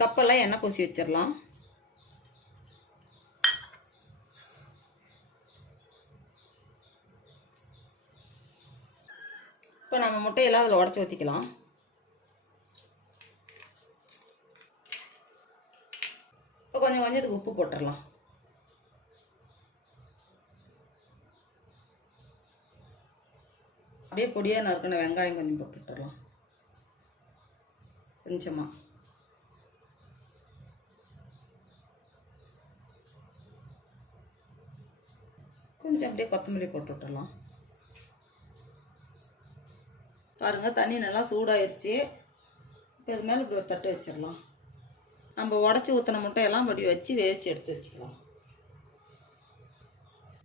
கப்பெல்லாம் எண்ணெய் பூசி வச்சிடலாம். இப்போ நம்ம முட்டையெல்லாம் அதில் உடச்சி ஊற்றிக்கலாம் இப்போ கொஞ்சம் கொஞ்சம் இதுக்கு உப்பு போட்டுடலாம். அப்படியே பொடியாக நறுக்கின வெங்காயம் கொஞ்சம் போட்டுடலாம் கொஞ்சமாக கொஞ்சம் அப்படியே கொத்தமல்லி போட்டு விட்டுடலாம். பாருங்கள் தண்ணி நல்லா சூடாயிருச்சு. இப்போ இது மேலே இப்படி ஒரு தட்டு வச்சிடலாம். நம்ம உடச்சி ஊற்றின முட்டையெல்லாம் படி வச்சு வேவிச்சு எடுத்து வச்சுக்கலாம்.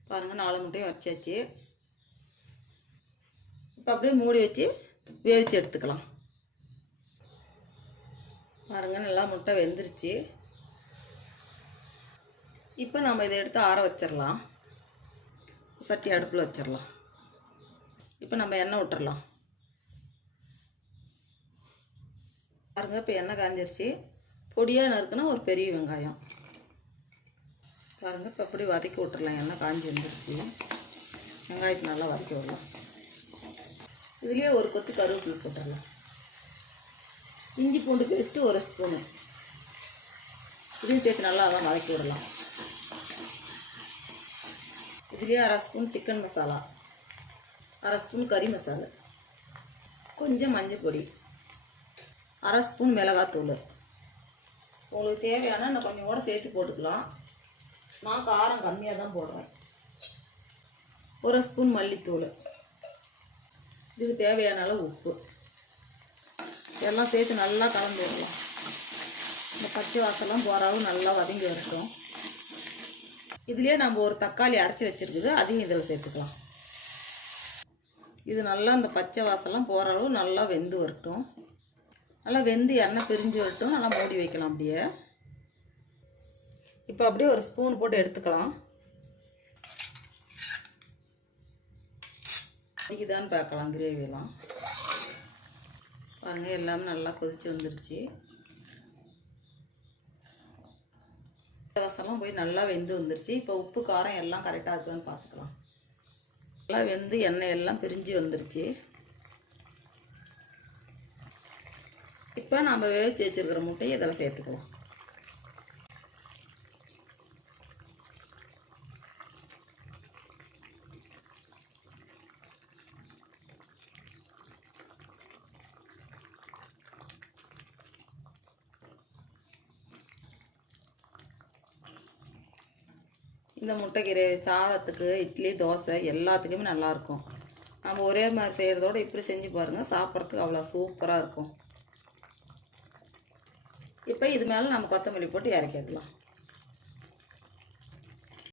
பாருங்கள் நாலு முட்டையும் வச்சாச்சு. இப்போ அப்படியே மூடி வச்சு வேவிச்சு எடுத்துக்கலாம். பாருங்கள் நல்லா முட்டை வெந்துருச்சு. இப்போ நம்ம இதை எடுத்து ஆற வச்சிடலாம். சட்டி அடுப்பில் வச்சிடலாம் இப்போ நம்ம எண்ணெய் விட்டுறலாம் பாருங்க இப்போ எண்ணெய் காஞ்சிருச்சு. பொடியாக நறுக்குனா ஒரு பெரிய வெங்காயம். பாருங்கள் இப்போ அப்படி வதக்கி விட்டுறலாம். எண்ணெய் காஞ்சி வந்துருச்சு. வெங்காயத்தை நல்லா வதக்கி விடலாம். இதுலேயே ஒரு கொத்து கருவேப்பிலை போட்டுடலாம். இஞ்சி பூண்டு பேஸ்ட்டு ஒரு ஸ்பூனு. இதையும் சேர்த்து நல்லா அதான் வதக்கி விடலாம். இதுலேயே அரை ஸ்பூன் சிக்கன் மசாலா அரை ஸ்பூன் கறி மசாலா கொஞ்சம் மஞ்சள் பொடி அரை ஸ்பூன் மிளகாத்தூள். உங்களுக்கு தேவையான நான் கொஞ்சம் கூட சேர்த்து போட்டுக்கலாம். நான் காரம் கம்மியாக தான் போடுறேன். ஒரு ஸ்பூன் மல்லித்தூள். இதுக்கு தேவையான அளவு உப்பு. இதெல்லாம் சேர்த்து நல்லா கலந்து விடலாம். இந்த பச்சை வாசலாம் போகிற அளவு நல்லா வதங்கி வரட்டும். இதுலேயே நம்ம ஒரு தக்காளி அரைச்சி வச்சுருக்குது அதையும் இதில் சேர்த்துக்கலாம். இது நல்லா அந்த பச்சை வாசலாம் போகிற அளவு நல்லா வெந்து வரட்டும். நல்லா வெந்து எண்ணெய் பிரிஞ்சு வரட்டும் நல்லா மூடி வைக்கலாம் அப்படியே. இப்போ அப்படியே ஒரு ஸ்பூன் போட்டு எடுத்துக்கலாம். இதுதான் பார்க்கலாம் கிரேவிலாம் பாருங்கள் எல்லாமே நல்லா கொதிச்சு வந்துருச்சு. ரசமும் போய் நல்லா வெந்து வந்துருச்சு. இப்போ உப்பு காரம் எல்லாம் கரெக்டாக இருக்குன்னு பார்த்துக்கலாம் நல்லா வெந்து எண்ணெய் எல்லாம் பிரிஞ்சு வந்துருச்சு. இப்போ நம்ம வேவிச்சு வச்சுருக்கிற முட்டையை இதில் சேர்த்துக்கலாம். இந்த முட்டைக்கீரை சாதத்துக்கு இட்லி தோசை எல்லாத்துக்குமே நல்லாயிருக்கும். நம்ம ஒரே மாதிரி செய்கிறதோட இப்படி செஞ்சு பாருங்கள் சாப்பிட்றதுக்கு அவ்வளோ சூப்பராக இருக்கும். இப்போ இது மேலே நம்ம கொத்தமல்லி போட்டு இறக்கிடலாம்.